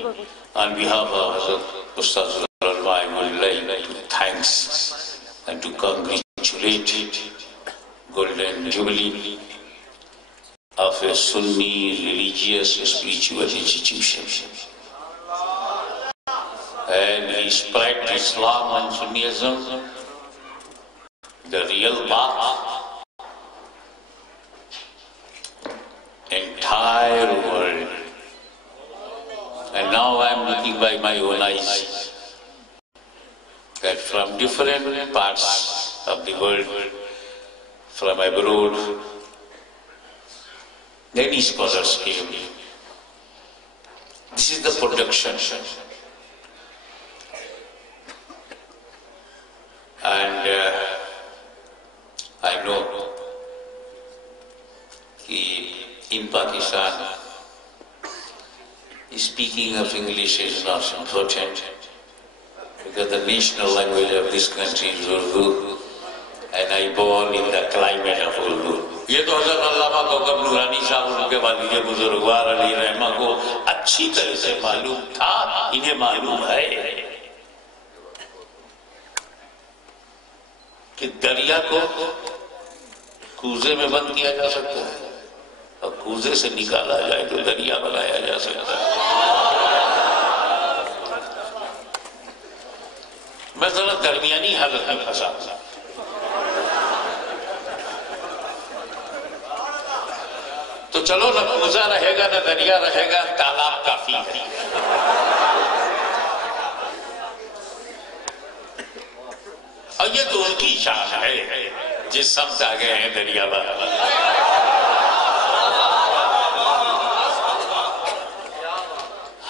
On behalf of Hazrat Ustaz Al-Ulama, I would like to thanks and to congratulate Golden Jubilee of a Sunni religious spiritual institution. And he spread Islam and Sunnism, the real path, entire world. And now I am looking by my own eyes that from different parts of the world, from abroad, many scholars came. This is the production. And I know in Pakistan, speaking of English is not important because the national language of this country is Urdu, and I born in the climate of Urdu. یہ تو حضرت علامہ کوکب نورانی صاحب ان کے والد بزرگوار علیہ رحمہ کو اچھی طرح سے معلوم تھا، انہیں معلوم ہے کہ دریا کو کوزے میں بند کیا جا سکتا ہے اور کوزے سے نکالا جائے تو دریا بنایا جا سکتا ہے. میں ذرا درمیانی حالت میں پھنسا تھا. تو چلو نہ کوزہ رہے گا نہ دریا رہے گا، تالاب کافی ہے. اور یہ تو ان کی شان ہے جس سمت آگے ہیں دریا بہا.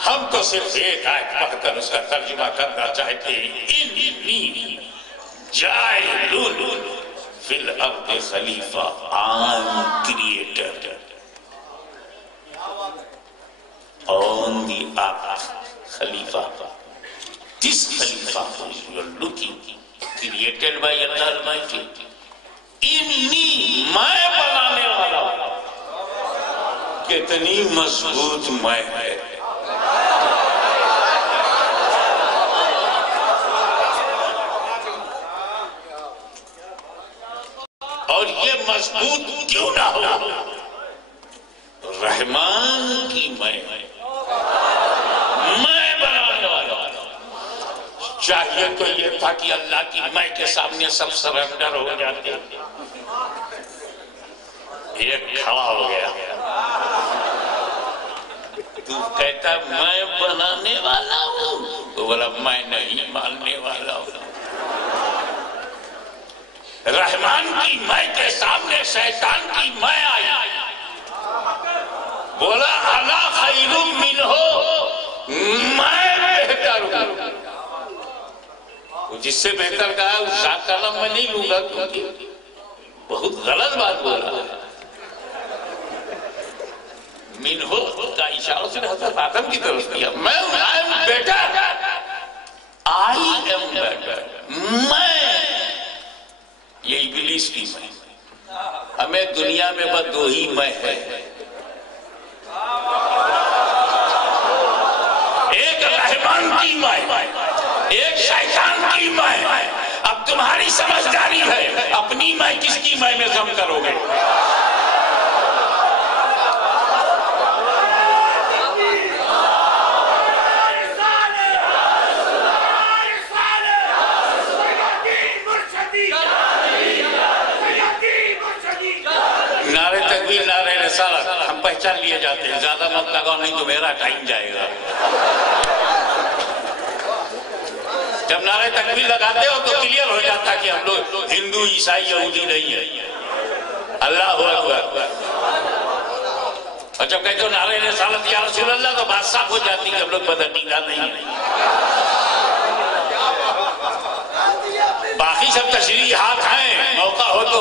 ہم تو صرف ایک آیت پڑھ کر اس کا ترجمہ کرنا چاہتے ہیں. انی جاعل فی الارض خلیفہ. I'm creator on the earth. خلیفہ. This خلیفہ you are looking created by Allah Almighty. انی میں بنانے والا ہوں. کتنی مضبوط میں ہے. اور یہ مضبوط کیوں نہ ہو؟ رحمان کی میں بنانے والا. چاہیے تو یہ تھا کہ اللہ کی میں کے سامنے سب سرنڈر ہو جاتے. ایک کھڑا ہو گیا. تو کہتا میں بنانے والا ہوں، تو بولا میں نہیں ماننے والا ہوں. رحمان کی میں کے سامنے شیطان کی میں آئی. بولا انا خیر منہ، میں بہتر ہوں. جس سے بہتر کہا اس ذات کا نام میں نہیں لوں گا کیونکہ بہت غلط بات بولا. منہ کا اشارہ سے حضرت آدم کی طرف کیا. میں بیٹر. I am better. میں. یہ ابلیس کی میں. ہمیں دنیا میں بس دو ہی میں ہے. ایک رحمان کی میں، ایک شیطان کی میں. اب تمہاری سمجھداری ہے اپنی میں کس کی میں ضم کرو گے. نعرے تکبیر، نعرے رسالت ہم پہچان لیے جاتے ہیں. زیادہ مت لگاؤ نہیں تو میرا ٹائم جائے گا. جب نعرے تکبیر لگاتے ہو تو کلیئر ہو جاتا کہ ہم لوگ ہندو عیسائی یہودی نہیں ہیں. اللہ اکبر. اور جب کہتے ہو نعرے رسالت یا رسول اللہ تو بات صاف ہو جاتی کہ ہم لوگ بدعقیدہ نہیں ہیں. باقی سب تشریحات ہیں، موقع ہو تو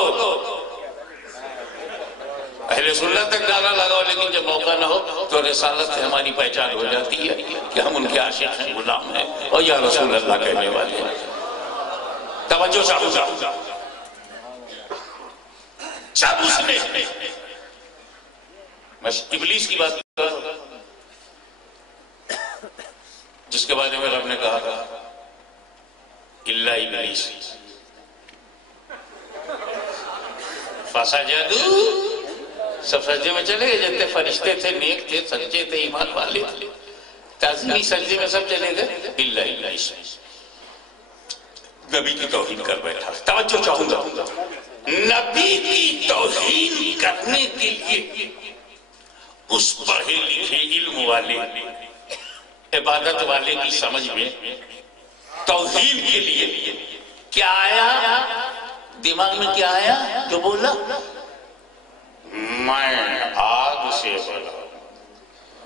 اہل سنت تک نعرہ لگاؤ، لیکن جب موقع نہ ہو تو رسالت سے ہماری پہچان ہو جاتی ہے کہ ہم ان کے عاشق ہیں، غلام ہیں اور یا رسول اللہ کہنے والے ہیں. توجہ صاحب. جب اس نے میں ابلیس کی بات کر رہا ہوں، جس کے بارے میں رب نے کہا تھا الا ابلیس فسجدوا، سب سجدے میں چلے گئے، جتنے فرشتے تھے، نیک تھے، سچے تھے، ایمان والے تھے، تعظیمی سجدے میں سب چلے گئے الا ابلیس۔ نبی کی توہین کر بیٹھا۔ توجہ چاہوں گا، نبی کی توہین کرنے کے لیے اس پڑھے لکھے علم والے عبادت والے کی سمجھ میں توہین کے لیے کیا آیا، دماغ میں کیا آیا؟ جو بولا میں آگ سے بنا،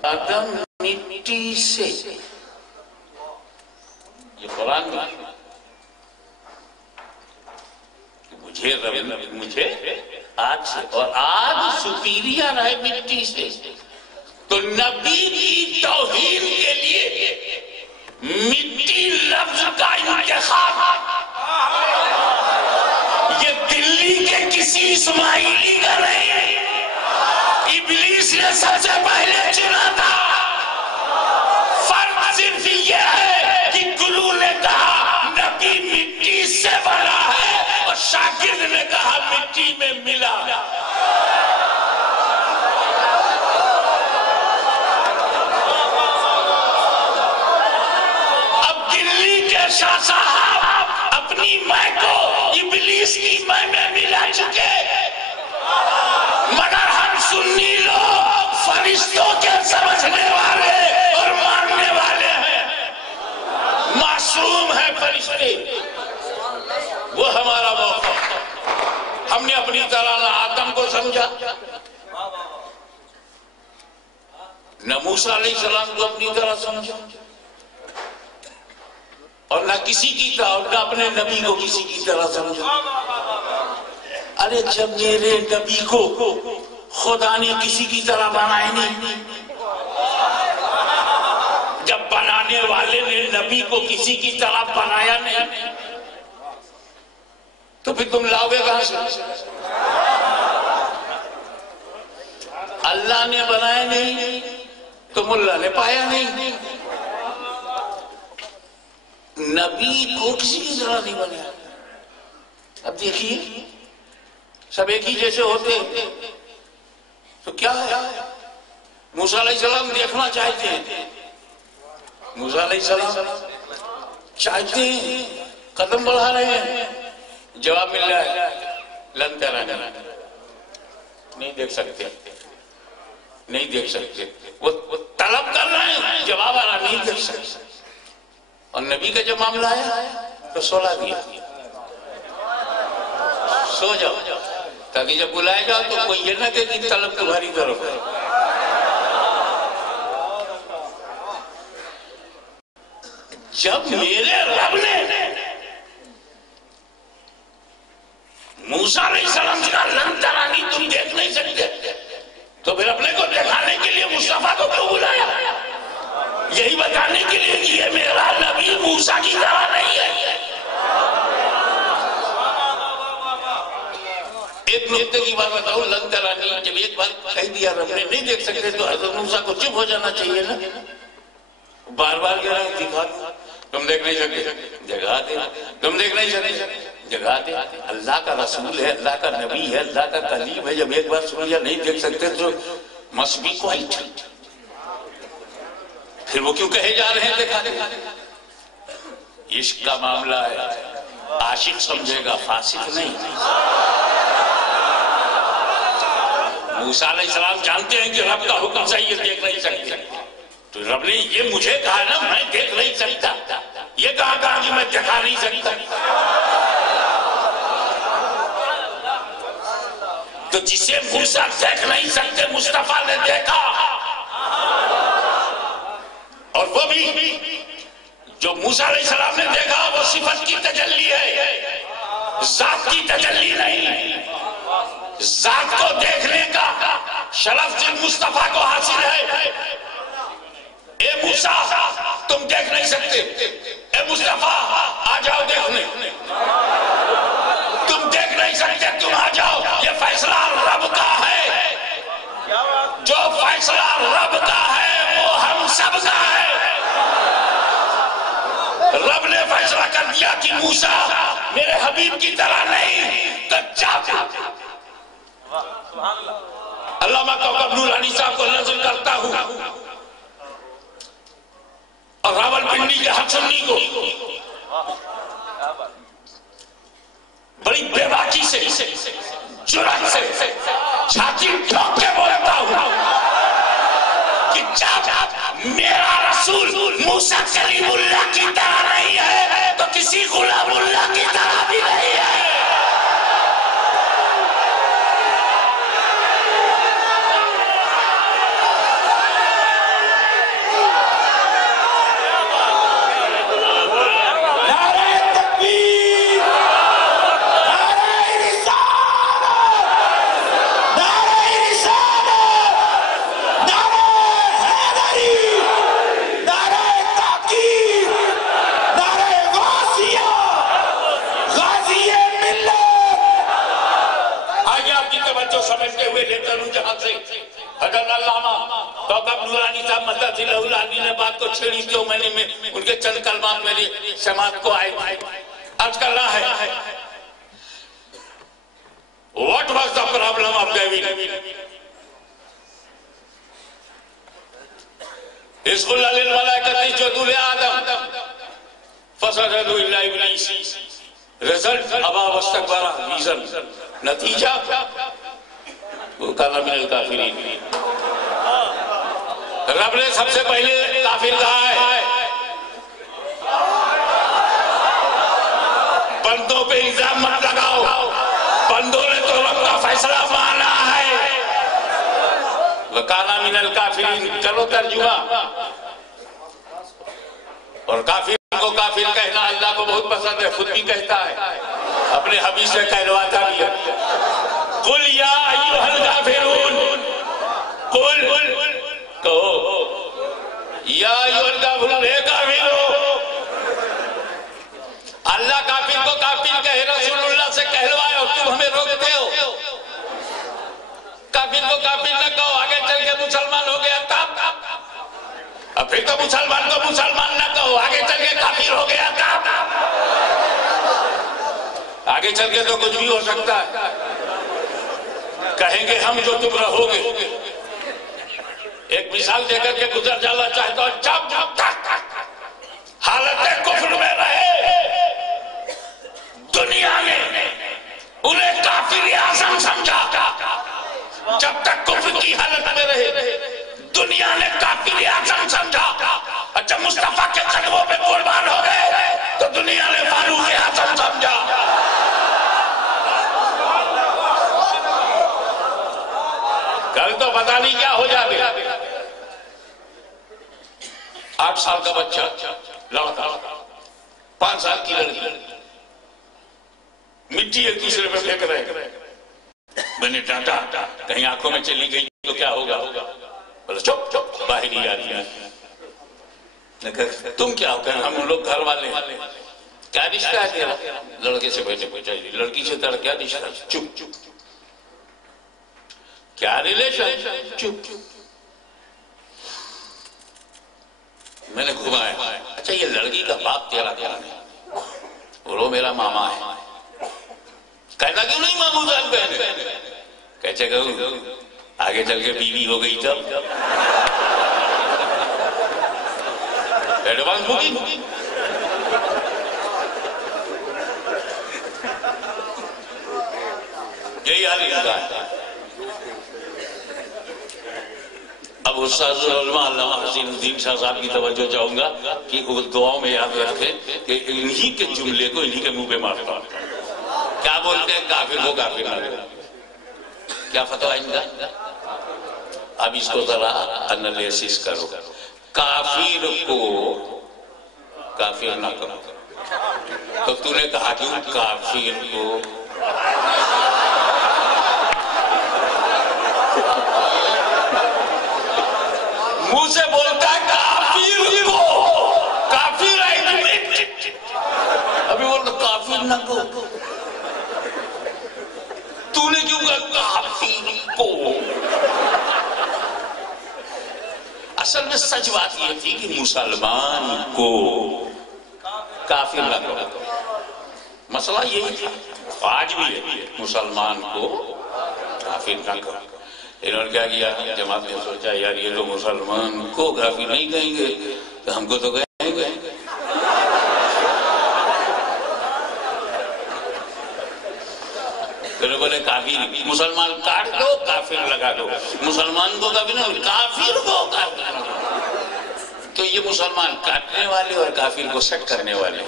آدم مٹی سے، یہ قرآن میں مجھے آگ سے، اور آگ سپیریئر ہے مٹی سے۔ تو نبی کی توہین کے لیے مٹی لفظ کا انتخاب یہ دلی کے کسی اسماعیلی کا نہیں ہے، ابلیس نے سب سے پہلے چنا تھا۔ فرق صرف یہ ہے کہ گرو نے کہا نبی مٹی سے بنا ہے اور شاگرد نے کہا مٹی میں ملا۔ اب دلی کے شاہ صاحب اپنی ماں کو ابلیس کی ماں میں ملا چکے، مگر ہم سنی لوگ فرشتوں کے سمجھنے والے اور ماننے والے ہیں، معصوم ہیں فرشتے، وہ ہمارا موقف۔ ہم نے اپنی طرح نہ آدم کو سمجھا، نہ موسیٰ علیہ السلام کو اپنی طرح سمجھا، اور نہ کسی کی طرح، اور نہ اپنے نبی کو کسی کی طرح سمجھا۔ ارے جب میرے نبی کو خدا نے کسی کی طرح بنائے نہیں، جب بنانے والے نے نبی کو کسی کی طرح بنایا نہیں، تو پھر تم لاؤ گے کہاں سے؟ اللہ نے بنایا نہیں تو ملا نے پایا نہیں، نبی کو کسی کی طرح نہیں بنایا۔ اب دیکھیے سب ایک ہی جیسے ہوتے تو کیا ہے؟ موسیٰ علیہ السلام دیکھنا چاہتے ہیں، موسیٰ علیہ السلام چاہتے ہیں، قدم بڑھا رہے ہیں، جواب مل رہا ہے لن ترانی، نہیں دیکھ سکتے، نہیں دیکھ سکتے، وہ طلب کر رہے ہیں، جواب آ رہا نہیں دیکھ سکتے۔ اور نبی کا جب معاملہ آیا تو سولا دیا، سو جاؤ، تاکہ جب بلائے جاؤ تو کوئی یہ نہ کہ طلب تمہاری طرف ہے۔ جب میرے رب نے موسیٰ علیہ السلام کا لن ترانی تم دیکھ نہیں سکتے، تو پھر اپنے کو دکھانے کے لیے مصطفیٰ کو کیوں بلایا؟ یہی بتانے کے لیے کہ یہ میرا نبی موسیٰ کی طرح نہیں ہے۔ ایک نقطے کی بات بتاؤں، لن ترانی جب ایک بات کہہ دیا رب نے نہیں دیکھ سکتے تو حضرت موسیٰ کو چپ ہو جانا چاہیے نا، بار بار کہہ رہا ہے دکھا دو، تم دیکھ نہیں سکتے جگہ دے، تم دیکھ نہیں سکتے جگہ دے۔ اللہ کا رسول ہے، اللہ کا نبی ہے، اللہ کا کلیم ہے، جب ایک بار سن لیا نہیں دیکھ سکتے تو must be quite، پھر وہ کیوں کہے جا رہے ہیں دکھا دے؟ عشق کا معاملہ ہے، عاشق سمجھے گا، فاسق نہیں۔ موسیٰ علیہ السلام جانتے ہیں کہ رب کا حکم سے یہ دیکھ نہیں سکتے، تو رب نے یہ مجھے کہا نا میں دیکھ نہیں سکتا، یہ کہا کہ میں دکھا نہیں سکتا، تو جسے موسیٰ دیکھ نہیں سکتے مصطفیٰ نے دیکھا، اور وہ بھی جو موسیٰ علیہ السلام نے دیکھا وہ صفت کی تجلی ہے، ذات کی تجلی نہیں۔ ذات کو دیکھنے کا شرف جن مصطفیٰ کو حاصل ہے۔ اے موسیٰ تم دیکھ نہیں سکتے، اے مصطفیٰ آ جاؤ دیکھنے، تم دیکھ نہیں سکتے تم آ جاؤ، یہ فیصلہ رب کا ہے، جو فیصلہ رب کا ہے وہ ہم سب کا ہے۔ فیصلہ کر دیا کہ موسیٰ میرے حبیب کی طرح نہیں تو چاپ علامہ کوکب نورانی صاحب کو نظر کرتا ہوں اور راول پنڈی کے حق سنی کو بڑی بے باکی سے جرات سے چھاتی ٹھوک کے بولتا ہوں کہ جب میرا رسول موسیٰ کلیم اللہ کی طرح نہیں ہے تو کسی غلام اللہ کی طرح بھی نہیں ہے. سمجھتے ہوئے لیتا ہوں جہاں سے حضرت علامہ کوکب نورانی صاحب مدد اللہ علی نے بات کو چھیڑی جو میں نے ان کے چند کلمات میری سماعت کو آئے عرض کر رہا ہے What was the problem of David? اِذْ قُلْنَا لِلْمَلَائِكَةِ اسْجُدُوا لِآدَمَ فَسَجَدُوا إِلَّا إِبْلِيسَ رزلٹ ابا واستكبر ریزن نتیجہ وَكَانَ مِنَ الْكَافِرِينَ. رب نے سب سے پہلے کافر کہا ہے بندوں پہ الزام مت لگاؤ بندوں نے تو رب کا فیصلہ مانا ہے. وَكَانَ مِنَ الْكَافِرِينَ کرو ترجمہ. اور کافر کو کافر کہنا اللہ کو بہت پسند ہے خود بھی کہتا ہے اپنے حبیب سے کہلواتا بھی ہے. قُلْ يَا أَيُّهَا الْكَافِرُونَ قُلْ کہو یا أَيُّهَا الْكَافِرُونَ اے کافرو. اللہ کافر کو کافر کہے رسول اللہ سے کہلوائے اور تم ہمیں روکتے ہو. کافر کو کافر نہ کہو آگے چل کے مسلمان ہو گیا تب اب پھر تو مسلمان کو مسلمان نہ کہو آگے چل کے کافر ہو گیا تب آگے چل کے تو کچھ بھی ہو سکتا ہے. کہیں گے ہم جو تم رہو گے. ایک مثال دے کر کے گزر جانا چاہتا ہوں جب تک حالت کفر میں رہے دنیا میں انہیں کافر اعظم سمجھا. جب تک کفر کی حالت میں رہے دنیا نے کافر اعظم سمجھا. جب مصطفیٰ کے قدموں پہ قربان ہو گئے تو دنیا نے فاروق اعظم سمجھا. کل تو پتہ نہیں کیا ہو جائے گا. 8 سال کا بچہ لڑکا 5 سال کی لڑکی مٹی ایک دوسرے پہ پھینک رہے. میں نے ڈانٹا کہیں آنکھوں میں چلی گئی تو کیا ہوگا. بولے چپ چپ باہر ہی آ رہی ہے. تم کیا ہو کہیں ہم لوگ گھر والے کیا رشتہ ہے تیرا. لڑکے سے بیٹھے بیٹھے لڑکی سے تیرا کیا رشتہ. چپ چپ کیا ریلیشن. چپ میں نے گھمایا اچھا یہ لڑکی کا باپ تیرا کیا ہے. وہ میرا ماما ہے. کہنا کیوں نہیں مامو جان بہن. کہتے کہوں آگے چل کے بیوی ہو گئی تب ایڈوانس بکنگ. یہی حال ہے. اب استاذ العلماء علامہ حسین الدین شاہ صاحب کی توجہ چاہوں گا کہ وہ دعاؤں میں یاد رکھیں کہ انہی کے جملے کو انہی کے منہ پہ مارتا. کیا بولتے ہیں کافر کو کافر نہ. کیا فتویٰ ان کا. اب اس کو ذرا انالیسس کرو. کافر کو کافر نہ کرو تو تو نے کہا کہ کافر کو منہ سے بولتا ہے کافر کو کافر ایڈمٹ. ابھی بولتا کافر نہ کرو تو نے کیوں کہا کافر کو. اصل میں سچ بات یہ تھی کہ مسلمان کو کافر نہ کرو. مسئلہ یہی تھا، آج بھی ہے، مسلمان کو کافر نہ کرو. انہوں نے کیا کیا؟ جماعت نے سوچا یار یہ تو مسلمان کو کافر نہیں کہیں گے تو ہم کو تو کہیں گے. پھر بولے کافر، مسلمان کاٹ دو کافر لگا دو، مسلمان کو کافر نہ، کافر کو کافر. تو یہ مسلمان کاٹنے والے اور کافر کو سیٹ کرنے والے.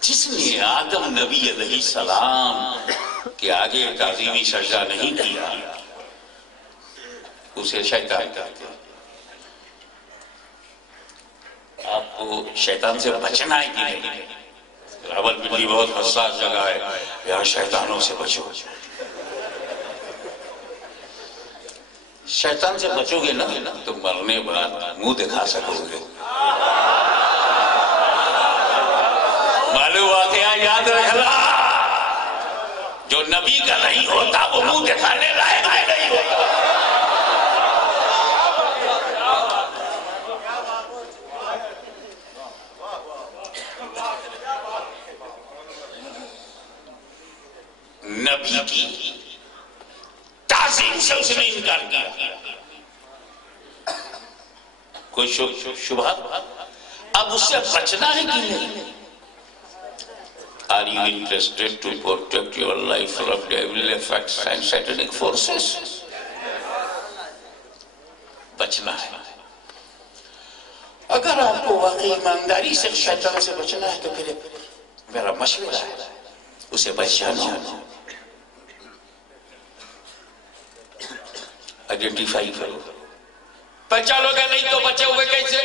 جس نے آدم نبی علیہ السلام کے آگے تعظیمی سجدہ نہیں کیا اسے شیطان کہتے ہیں. آپ کو شیطان سے بچنا ہے کہ نہیں؟ راولپنڈی بہت حساس جگہ ہے، یہاں شیطانوں سے بچو. شیطان سے بچو گے نا تو مرنے بعد منہ دکھا سکو گے. معلوم واقعہ یاد رکھنا، جو نبی کا نہیں ہوتا وہ منہ دکھانے لائق نہیں ہوتا. نبی کی تعظیم سے اس نے انکار کیا. کوئی شبہ؟ اب اس سے بچنا ہے کہ نہیں؟ Are you interested to protect your life from devil effects and satanic forces? بچنا ہے. اگر آپ کو واقعی ایمانداری سے شیطان سے بچنا ہے تو پھر میرا مشورہ ہے اسے پہچانو، آئیڈینٹیفائی کرو. پہچانو گے نہیں تو بچے ہوئے کیسے؟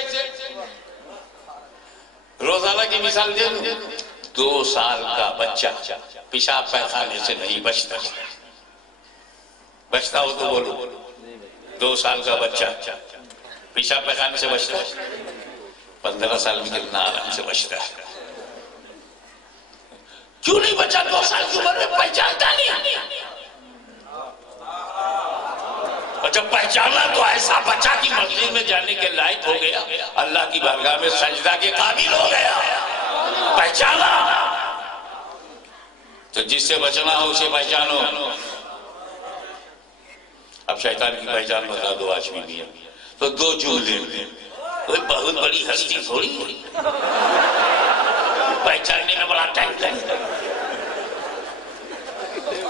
روزانہ کی مثال دے دوں. 2 سال کا بچہ پیشاب پیخانے سے نہیں بچتا. بچتا ہو تو بولو. 2 سال کا بچہ پیشاب پیخانے سے بچتا ہے. 15 سال میں کتنا آرام سے بچتا ہے. کیوں نہیں بچا؟ 2 سال کی عمر میں پہچانتا نہیں. اور جب پہچانا تو ایسا بچہ کی مسجد میں جانے کے لائق ہو گیا، اللہ کی بارگاہ میں سجدہ کے قابل ہو گیا. پہچانا تو جس سے بچنا ہو اسے پہچانو. اب شیطان کی پہچان بتا دو آج بھی. تو 2 جملے کوئی بہت بڑی ہستی تھوڑی ہے، پہچاننے میں بڑا ٹائم لگے گا.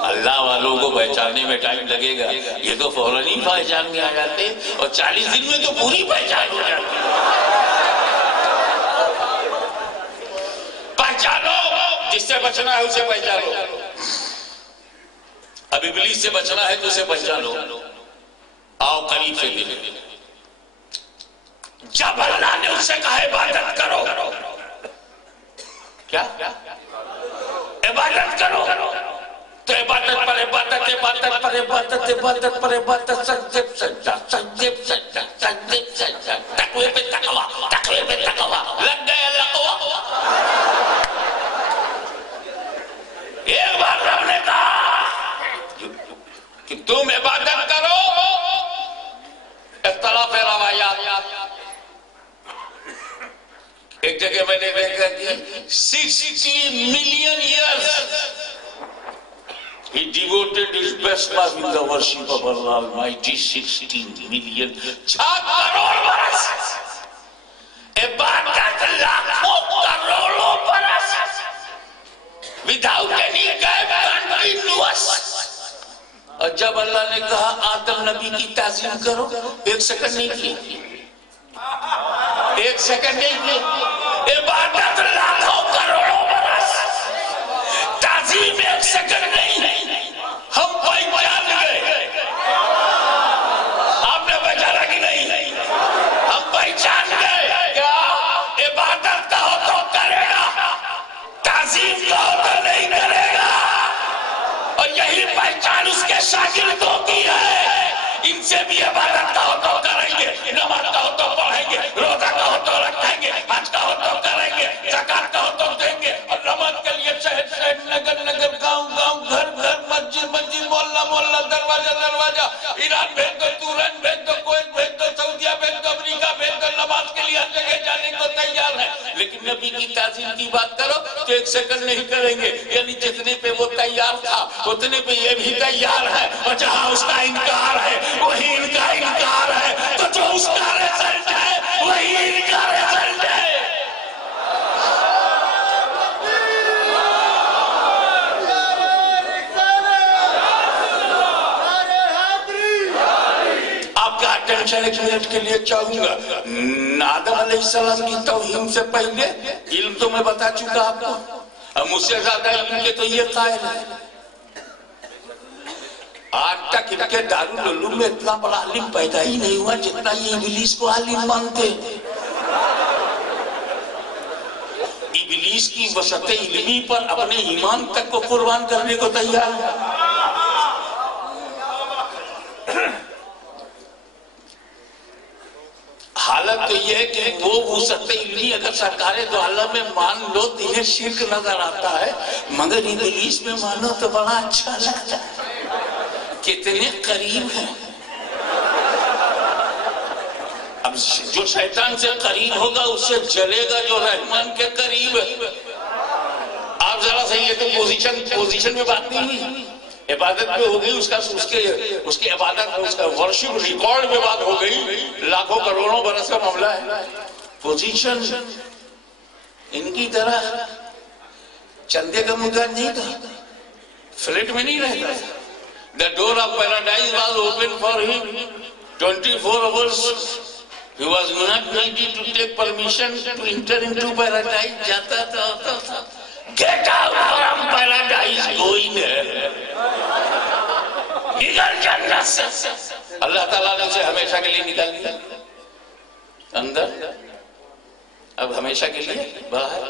اللہ والوں کو پہچاننے میں ٹائم لگے گا، یہ تو فوراً ہی پہچان میں آ جاتے، اور 40 دن میں تو پوری پہچان ہو جاتی. پہچانو، جس سے بچنا ہے اسے پہچانو. اب ابلیس سے بچنا ہے تو اسے پہچانو. آؤ قریب سے دیکھیں. جب اللہ نے اسے کہا عبادت کرو، کیا عبادت کرو، تو عبادت پر عبادت، عبادت پر عبادت، عبادت پر عبادت، سجدے پہ سجدہ، سجدے پہ سجدہ، سجدے پہ سجدہ، تقوی پہ تقوی، تقوی پہ تقوی. لگ گئے لقوہ. ایک بار رب نے کہا کہ تم عبادت کرو. اختلاف روایات. ایک جگہ میں نے دیکھا کہ 60 million years he devoted his best life in the worship of Allah Almighty. 16 million 6 crore برس عبادت، لاکھوں کروڑوں برس without any gap, continuous. اور جب اللہ نے کہا آدم نبی کی تعظیم کرو، 1 سیکنڈ نہیں کی. 1 سیکنڈ نہیں کی. عبادت لاکھوں کروڑوں برس، تعظیم 1 سیکنڈ نہیں. ہم پہچان گئے. آپ نے پہچانا کہ نہیں؟ ہم پہچان گئے. کیا عبادت کا ہو تو کرے گا، تعظیم کا ہو تو نہیں کرے گا. اور یہی پہچان اس کے شاگردوں کی ہے. ان سے بھی عبادت کا ہو تو کریں گے، نماز کا ہو تو پڑھیں گے، روزہ کا ہو تو رکھیں گے، حج کا ہو تو کریں گے، زکات کا ہو تو دیں گے. اور نماز کے لیے شہر شہر، نگر نگر، گاؤں گاؤں، گھر گھر، مسجد مسجد، محلہ محلہ، دروازہ دروازہ، ایران بھیج دو، تو 1 سیکنڈ نہیں کریں گے. یعنی جتنے پہ وہ تیار تھا اتنے پہ یہ بھی تیار ہے، اور جہاں اس کا انکار ہے وہی ان کا انکار ہے. تو جو اس کا رزلٹ ہے وہی ان کا رزلٹ ہے. اٹینشن 1 منٹ کے لیے چاہوں گا. آدم علیہ السلام کی توہین سے پہلے علم تو میں بتا چکا آپ کو، اب مجھ سے زیادہ علم کے تو یہ قائل ہے. آج تک ان کے دارالعلوم میں اتنا بڑا عالم پیدا ہی نہیں ہوا جتنا یہ ابلیس کو عالم مانتے. ابلیس کی وسعت علمی پر اپنے ایمان تک کو قربان کرنے کو تیار ہے. حالت تو یہ ہے کہ وہ وسعت علمی اگر سرکار دو عالم میں مان لو تو یہ شرک نظر آتا ہے، مگر ابلیس میں مانو تو بڑا اچھا لگتا ہے. کتنے قریب ہیں. اب جو شیطان سے قریب ہوگا اس سے جلے گا جو رحمان کے قریب ہے. آپ ذرا سے یہ تو پوزیشن میں بات نہیں ہوئی، عبادت میں ہو گئی، اس کی عبادت اس کا ورشپ ریکارڈ میں بات ہو گئی، لاکھوں کروڑوں برس کا معاملہ ہے. پوزیشن ان کی طرح چندے کا مدعا نہیں تھا، فلیٹ میں نہیں رہتا. The door of paradise was open for him 24 hours. He was not needed to take permission to enter into paradise. جاتا تھا. Get out from paradise, going there. نکل جنت سے. اللہ تعالیٰ نے اسے ہمیشہ کے لیے نکال دیا اندر، اب ہمیشہ کے لیے باہر.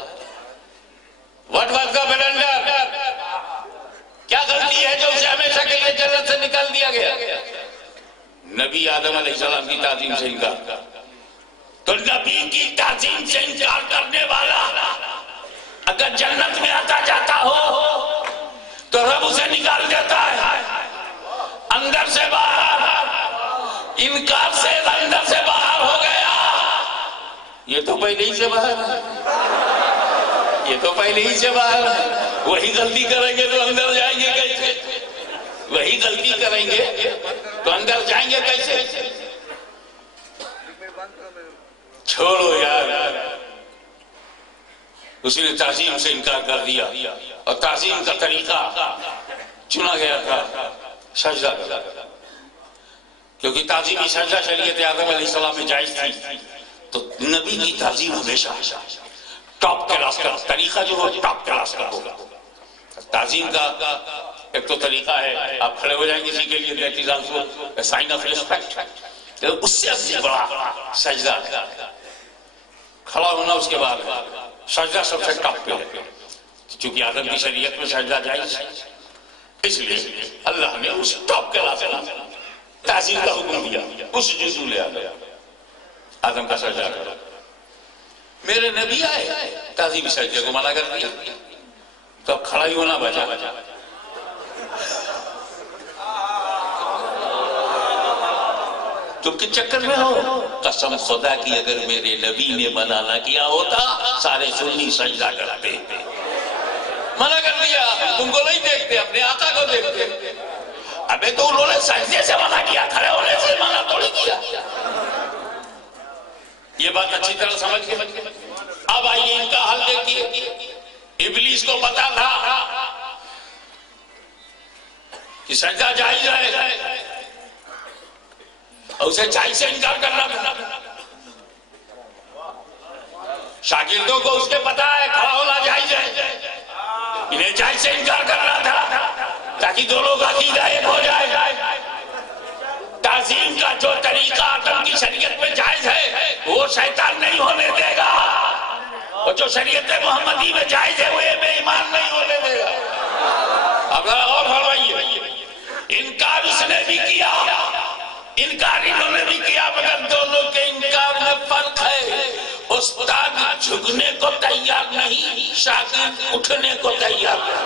What was the blunder? کیا غلطی ہے جو اسے ہمیشہ کے لیے جنت سے نکال دیا گیا؟ نبی آدم علیہ السلام کی تعظیم سے انکار. تو نبی کی تعظیم سے انکار کرنے والا اگر جنت میں آتا جاتا ہو تو رب اسے نکال دیتا ہے اندر سے باہر. انکار سے اندر سے باہر ہو گیا. یہ تو پہلے ہی سے باہر ہے، یہ تو پہلے ہی سے باہر ہے. وہی غلطی کریں گے تو اندر جائیں گے کیسے؟ وہی غلطی کریں گے تو اندر جائیں گے کیسے؟ چھوڑو یار. اس نے تعظیم سے انکار کر دیا اور تعظیم کا طریقہ چنا گیا تھا سجدہ کا، کیونکہ تعظیمی سجدہ شریعت آدم علیہ السلام میں جائز تھی. تو نبی کی تعظیم ہمیشہ ٹاپ کلاس کا طریقہ جو ہو ٹاپ کلاس کا ہوگا. تعظیم کا ایک تو طریقہ ہے آپ کھڑے ہو جائیں گے کسی کے لیے اعتزاز ہو، سائن آف ریسپیکٹ. اس سے اب بڑا سجدہ ہے کھڑا ہونا. اس کے بعد سجدہ سب سے ٹاپ پہ ہے، چونکہ آدم کی شریعت میں سجدہ جائز ہے، اس لیے اللہ نے اس ٹاپ کلاس تعظیم کا حکم دیا. اس جزو لے آیا آدم کا سجدہ کرو. میرے نبی آئے تعظیم سجدے کو منع کر دیا تو اب کھڑا ہی ہونا بچا. تم کے چکر میں ہو. قسم خدا کی اگر میرے نبی نے منع نہ کیا ہوتا سارے سنی سجدہ کرتے. منع کر دیا، تم کو نہیں دیکھتے، اپنے آقا کو دیکھتے. ابے تو انہوں نے سجدے سے منع کیا، کھڑے ہونے سے منع تھوڑی کیا. یہ بات اچھی طرح سمجھ کے اب آئیے ان کا حل دیکھیے. ابلیس کو پتا تھا کہ سجدہ جائز ہے اور اسے جائز سے انکار کرنا تھا. شاگردوں کو اس کے پتا ہے کھڑا ہونا جائز ہے، انہیں جائز سے انکار کرنا تھا تاکہ دونوں کا عقیدہ ایک ہو جائے. تعظیم کا جو طریقہ آدم کی شریعت میں جائز ہے وہ شیطان نہیں ہونے دے گا، اور جو شریعت محمدی میں جائز ہے وہ بے ایمان نہیں ہونے دے گا. اب اور فرمائیے. انکار اس نے بھی کیا، انکار انہوں نے بھی کیا، مگر دونوں کے انکار میں فرق ہے. استاد جھکنے کو تیار نہیں، شاگرد اٹھنے کو تیار نہیں.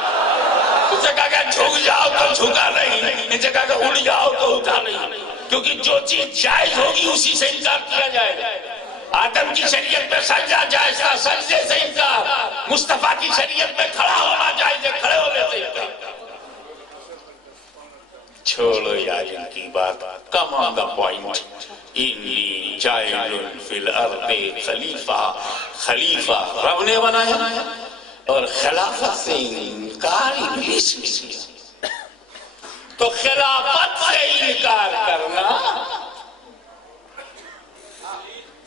اسے کہا کہ جھک جاؤ تو جھکا نہیں، اسے کہا کہ اٹھ جاؤ تو اٹھا نہیں. کیونکہ جو چیز جائز ہوگی اسی سے انکار کیا جائے گا، آدم کی شریعت میں سجدہ جائز تھا، سجدے سے انکار، مصطفیٰ کی شریعت میں کھڑا ہونا جائز ہے، کھڑے ہونے سے انکار۔ چھوڑو یار ان کی بات، کم آن دا پوائنٹ۔ انی جائل فی الارض خلیفہ، خلیفہ رب نے بنایا اور خلافت سے انکار ابلیس نے کیا۔ تو خلافت سے انکار کرنا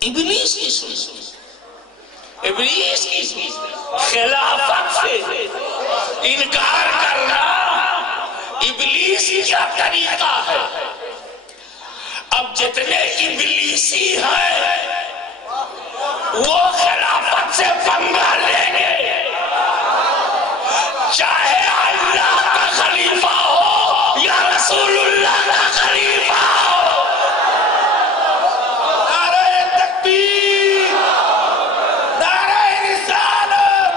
ابلیس کی سنت، ابلیس کی سنت، خلافت سے انکار کرنا ابلیس کا طریقہ ہے۔ اب جتنے ابلیسی ہیں وہ خلافت سے پنگا لیں گے، چاہے اللہ کا خلیفہ ہو یا رسول اللہ کا خلیفہ ہو۔ نعرہ تکبیر، نعرہ رسالت،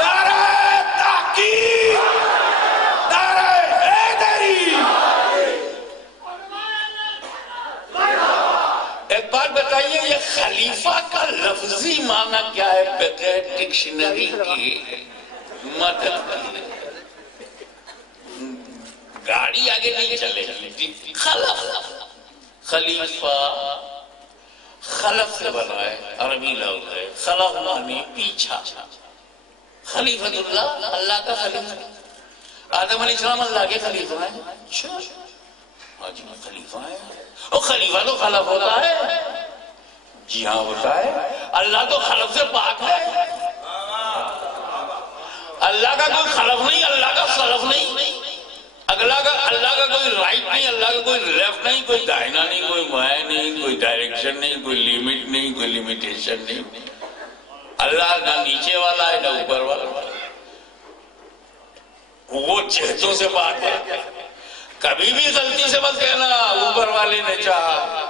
نعرہ تحقیق، نعرہ حیدری۔ ایک بات بتائیے، یہ خلیفہ کا لفظی معنی کیا ہے بغیر ڈکشنری کی؟ مطلب گاڑی آگے نہیں چلے گی۔ خلف، خلیفہ خلف سے بنا ہے، عربی لفظ ہے۔ خلف معنی پیچھا، خلیفۃ اللہ اللہ کا خلیفہ۔ آدم علیہ السلام اللہ کے خلیفہ ہیں۔ اچھا آج میں خلیفہ ہیں، اور خلیفہ تو خلف ہوتا ہے۔ جی ہاں ہوتا ہے، اللہ تو خلف سے پاک ہے۔ اللہ کا کوئی خلف نہیں، اللہ کا سلف نہیں، اللہ کا کوئی رائٹ نہیں، اللہ کا کوئی لیفٹ نہیں، کوئی دائنا نہیں، کوئی بائیں نہیں، کوئی ڈائریکشن نہیں، کوئی لیمٹ نہیں، کوئی لیمیٹیشن نہیں۔ اللہ نہ نیچے والا ہے نہ اوپر والا، وہ جہتوں سے پاک ہے۔ کبھی بھی غلطی سے مت کہنا اوپر والے نے چاہا،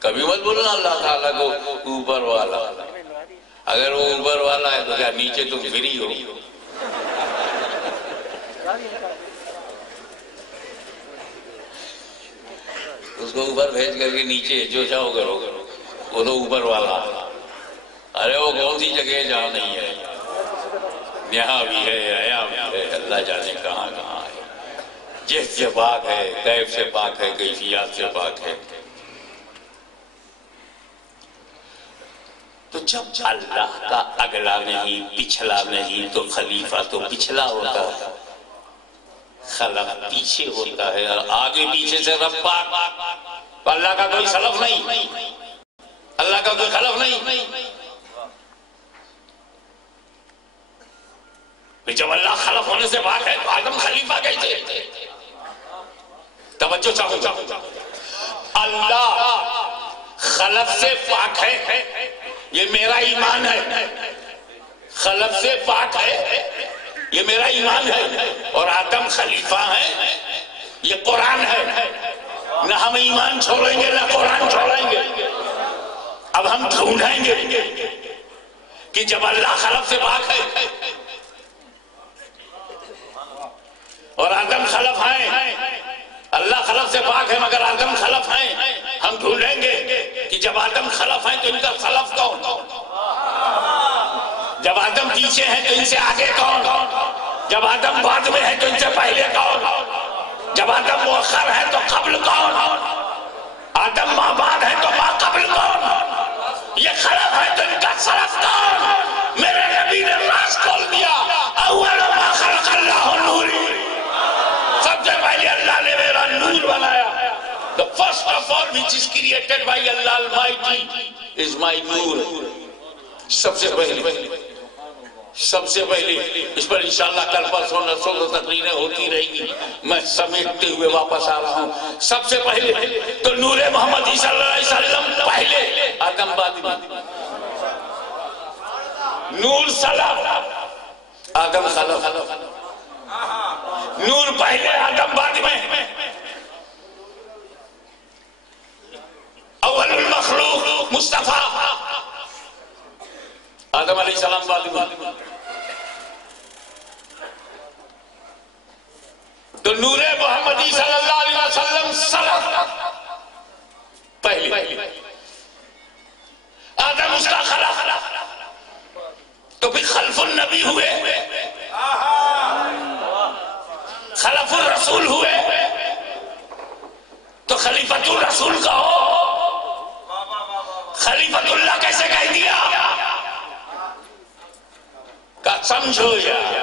کبھی مت بولنا اللہ تعالیٰ کو اوپر والا۔ اگر وہ اوپر والا ہے تو کیا نیچے تم فری ہو؟ اس کو اوپر بھیج کر کے نیچے جو چاہو کرو، وہ تو اوپر والا۔ ارے وہ کون سی جگہ جہاں نہیں ہے، یہاں بھی ہے، یہاں بھی ہے، اللہ جانے کہاں کہاں ہے۔ جس سے پاک ہے، کیف سے پاک ہے، کیفیات سے پاک ہے۔ تو جب اللہ کا اگلا نہیں، پچھلا نہیں، تو خلیفہ تو پچھلا ہوتا ہے، خلف پیچھے ہوتا ہے، اور آگے پیچھے سے رب پاک۔ تو اللہ کا کوئی خلف نہیں، اللہ کا کوئی خلف نہیں۔ جب اللہ خلف ہونے سے پاک ہے تو آدم خلیفہ کیسے؟ توجہ چاہو، اللہ خلف سے پاک ہے، یہ میرا ایمان ہے۔ خلف سے پاک ہے، یہ میرا ایمان ہے، اور آدم خلیفہ ہے، یہ قرآن ہے۔ نہ ہم ایمان چھوڑیں گے نہ قرآن چھوڑیں گے۔ اب ہم ڈھونڈیں گے کہ جب اللہ خلف سے پاک ہے اور آدم خلف ہیں، اللہ خلف سے پاک ہے مگر آدم خلف ہیں، ہم ڈھونڈیں گے کہ جب آدم خلف ہیں تو ان کا خلف کون؟ جب آدم پیچھے ہیں تو ان سے آگے کون؟ جب آدم بعد میں ہے تو ان سے پہلے کون؟ جب آدم مؤخر ہے تو قبل کون؟ آدم ماں بعد ہے تو ماں قبل کون؟ یہ خلف ہے تو ان کا سلف کون؟ میرے نبی نے راز کھول دیا، اول ما خلق اللہ نوری، سب سے پہلے اللہ نے میرا نور بنایا۔ The first of all which is created by Allah Almighty is my نور۔ سب سے پہلے اس پر انشاءاللہ کل پرسوں نسوں تو تقریریں ہوتی رہیں گی، میں سمیٹتے ہوئے واپس آ رہا ہوں۔ سب سے پہلے تو نور محمد صلی اللہ علیہ وسلم پہلے، آدم بعد میں۔ نور سلف، آدم خلف۔ نور پہلے آدم بعد میں۔ اول المخلوق مصطفیٰ، آدم علیہ السلام بعد میں۔ تو نور محمدی صلی اللہ علیہ وسلم سلف پہلے، خلف النبی ہوئے، خلف الرسول ہوئے، تو خلیفۃ الرسول کہو، خلیفۃ اللہ کیسے کہہ دیا؟ سمجھو یار،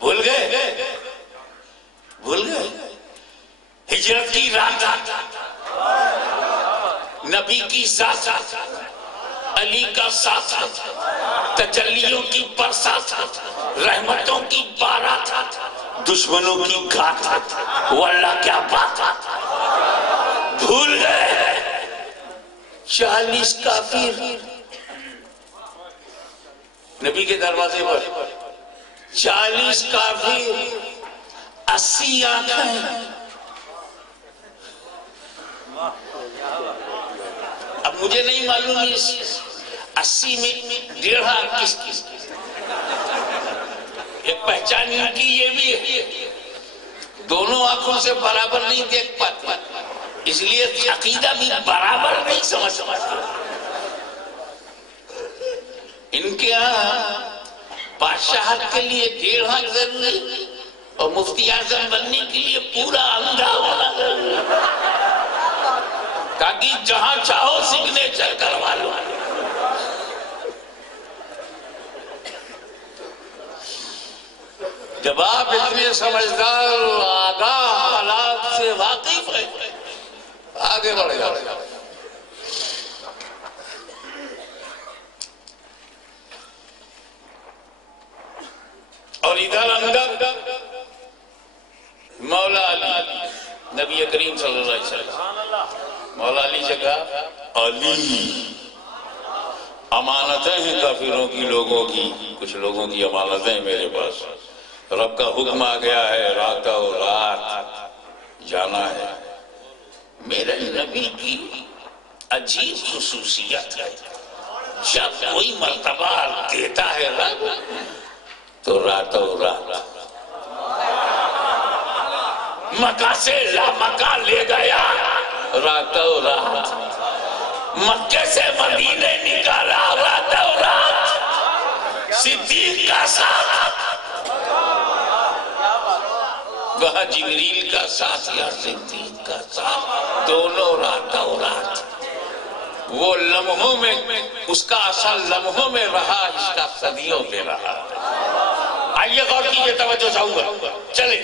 بھول گئے؟ ہجرت کی رات، نبی کی ذات، علی کا ساتھ، تجلیوں کی برسات، رحمتوں کی بارات، دشمنوں کی گھات، واللہ کیا بات، بھول گئے؟ 40 کافر نبی کے دروازے پر، 40 کافر، 80 آنکھیں۔ اب مجھے نہیں معلوم اس 80 میں 1.5 کس کی، ایک پہچان ان کی یہ بھی ہے، دونوں آنکھوں سے برابر نہیں دیکھ پاتے، اس لیے عقیدہ بھی برابر نہیں سمجھ سکتا۔ ان کے ہاں بادشاہت کے لیے 1.5 ضروری اور مفتی اعظم بننے کے لیے پورا اندھا ہونا ضروری، تاکہ جہاں چاہو سگنیچر کروا لو۔ جب آپ اتنے سمجھدار و آگاہ حالات سے واقف ہیں، آگے بڑھ جاؤ۔ اور ادھر اندر مولا علی، نبی کریم صلی اللہ علیہ وسلم، مولا علی سے کہا علی، امانتیں ہیں کافروں کی، لوگوں کی، کچھ لوگوں کی امانتیں میرے پاس، رب کا حکم آ گیا ہے، راتوں رات جانا ہے۔ میرے نبی کی عجیب خصوصیت ہے، جب کوئی مرتبہ دیتا ہے رب تو راتوں رات، مکہ سے لامکہ لے گیا راتوں رات، مکے سے مدینے نکالا راتوں رات، صدیق کا ساتھ، وہاں جبریل کا ساتھ یا صدیق کا ساتھ، دونوں راتوں رات۔ وہ لمحوں میں، اس کا اصل لمحوں میں رہا، اس کا صدیوں پہ رہا۔ آئیے غور کیجئے، توجہ چاہوں گا، چلے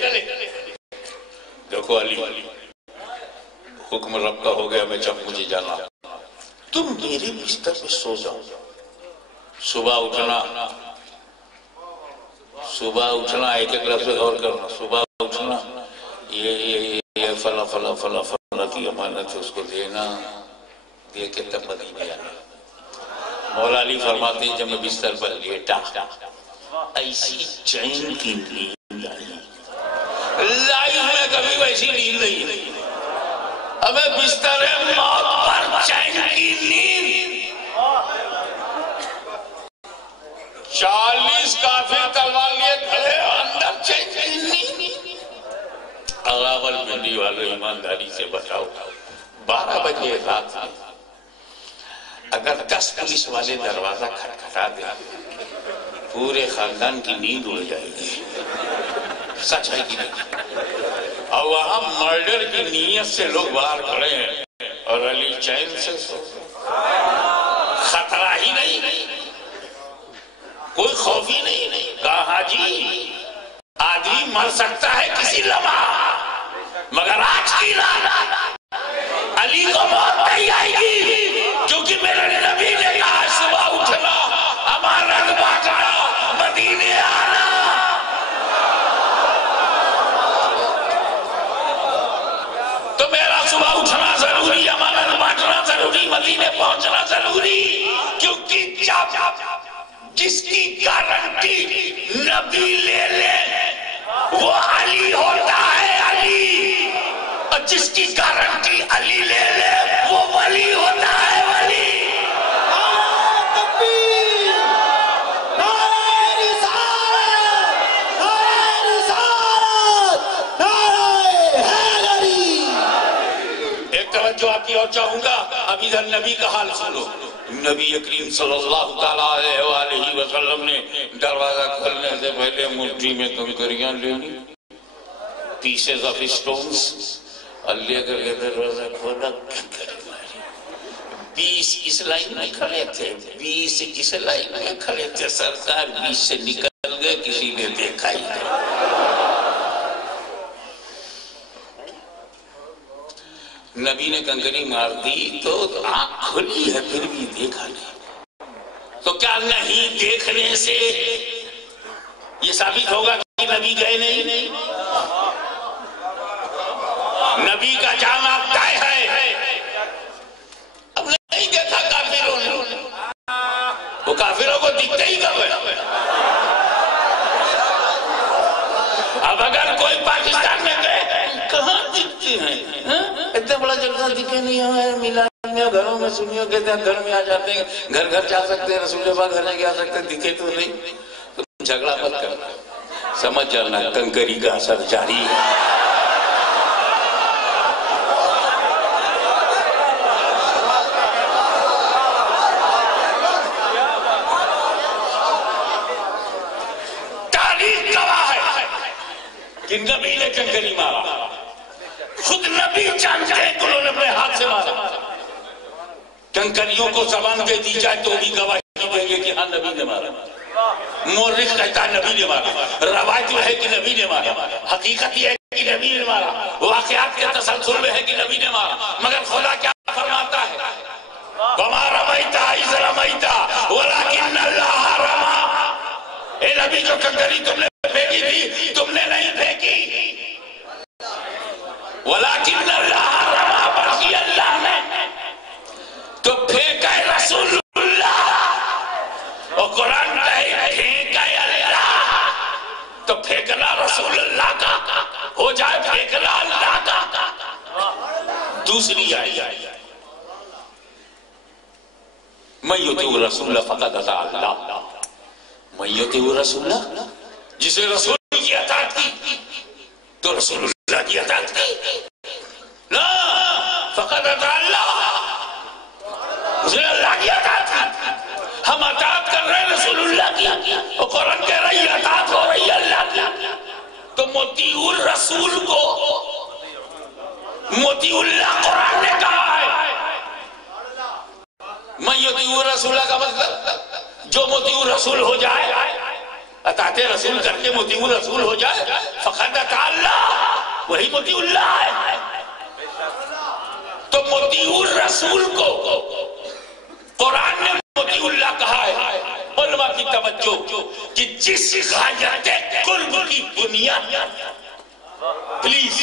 دیکھو علی، حکم رب کا ہو گیا، میں جب مجھے جانا، تم میرے بستر پہ سو جاؤ، صبح اٹھنا، ایک لفظ غور کرنا، صبح اٹھنا، یہ فلا کی امانت ہے، اس کو دینا، دے کے تب مدینے آنا۔ مولا علی فرماتے ہیں جب میں بستر پر لیٹا، ایسی چین کی نیند آئی، لائف میں کبھی ویسی نیند نہیں ہے، ہمیں بستر موت پر چین کی نیند۔ 40 کافر تلوار لیے کھڑے، اندر چین کی نیند۔ راول پنڈی والے ایمانداری سے بتاؤ، 12 بجے رات میں اگر 10 پولیس والے دروازہ کھٹکھٹا دیں، پورے خاندان کی نیند اڑ جائے گی، سچ ہے کہ نہیں؟ اور وہاں مرڈر کی نیت سے لوگ باہر کھڑے ہیں، اور علی چین سے سو، خطرہ ہی نہیں، کوئی خوف ہی نہیں۔ کہا حاجی، آدمی مر سکتا ہے کسی لمحہ، مگر آج کی رات علی کو موت نہیں آئے گی، کیونکہ میرے نبی نے کہا صبح اٹھنا، امانت بانٹنا، مدینے آنا۔ تو میرا صبح اٹھنا ضروری، امانت بانٹنا ضروری، مدینے پہنچنا ضروری، کیونکہ جب جس کی گارنٹی نبی لے لے وہ علی ہوتا ہے، علی، اور جس کی گارنٹی علی لے لے وہ ولی ہوتا ہے، ولی۔ ایک توجہ آپ کی اور چاہوں گا، اب ادھر نبی کا حال سنو۔ نبی کریم صلی اللہ تعالیٰ علیہ وآلہ وسلم نے دروازہ کھلنے سے پہلے مٹھی میں کنکریاں لینی، پیسز آف اسٹونز، اللہ کر کے دروازہ کھولا، کنکری ماری۔ 20 اس لائن میں کھڑے تھے، 20 اس لائن میں کھڑے تھے، سرکار 20 سے نکل گئے، کسی نے دیکھا ہی نہیں۔ نبی نے کنکری مار دی تو آنکھ کھلی ہے پھر بھی دیکھا نہیں، تو کیا نہیں دیکھنے سے یہ ثابت ہوگا کہ نبی گئے نہیں؟ نبی کا جامع طے ہے، اب نہیں دیکھا کافروں نے، وہ کافروں کو دکھتے ہی کب ہے؟ اب اگر کوئی پاکستان میں گئے کہاں دکھتے ہیں؟ اتنا بڑا جلسہ دکھے نہیں ہمیں میلاد میں، گھروں میں سنیوں کہتے ہیں گھر میں آ جاتے ہیں، گھر گھر جا سکتے ہیں، رسول اللہ گھر نہیں جا سکتے، دکھے تو نہیں۔ تم جھگڑا مت کرنا، سمجھ جانا کنکری کا اثر جاری ہے۔ تاریخ گواہ ہے کہ نبی نے کنکری مارا، خود نبی جانتے ہیں کہ انہوں نے اپنے ہاتھ سے مارا۔ کنکریوں کو زبان دے دی جائے تو بھی گواہی دیں گے کہ ہاں نبی نے مارا، مورخ کہتا ہے نبی نے مارا، روایت ہے کہ نبی نے مارا، حقیقت یہ ہے کہ نبی نے مارا، واقعات کے تسلسل میں ہے کہ نبی نے مارا، مگر خدا کیا فرماتا ہے؟ وَمَا رَمَيْتَ إِذْ رَمَيْتَ وَلَكِنَّ اللَّهَ رَمَى۔ اے نبی جو کنکری تم نے پھینکی تھی تم نے نہیں پھینکی، وَلَكِنَّ اللَّهَ رَمَى، بلکہ اللہ نے تو پھینکا رسول اللہ، اور قرآن کہے پھینکا اللہ، تو پھینکنا رسول اللہ کا ہو جائے، پھینکنا اللہ کا۔ دوسری آئی مَن یُطِیعِ الرَّسُولَ فَقَدْ اطاع اللَّہ، مَن یُطِیعِ الرَّسُولَ، جسے رسول کی اطاعت کی تو رسول اللہ کی اطاعت کی، لا فقد اطاع اللہ، اسے اللہ کی اطاعت کی۔ ہم اطاعت کر رہے ہیں رسول اللہ کی، اور قرآن کہہ رہی ہے اطاعت ہو رہی ہے اللہ کی، تو مطیع الرسول کو مطیع اللہ قرآن نے کہا ہے۔ من یطیع الرسول کا مطلب جو مطیع الرسول ہو جائے، اطاعت رسول کر کے مطیع الرسول ہو جائے، فقد اطاع اللہ، وہی مطیع اللہ ہے۔ تو مطیع الرسول کو قرآن نے مطیع اللہ کہا ہے۔ علماء کی توجہ کہ جس غایت قرب کی بنیاد، پلیز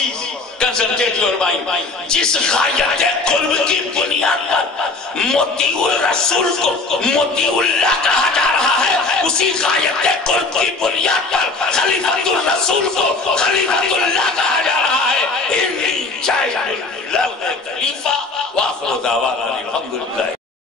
کنسنٹریٹ یور مائنڈ، جس غایت قرب کی بنیاد پر مطیع الرسول کو مطیع اللہ کہا جا رہا ہے، اسی غایت قرب کی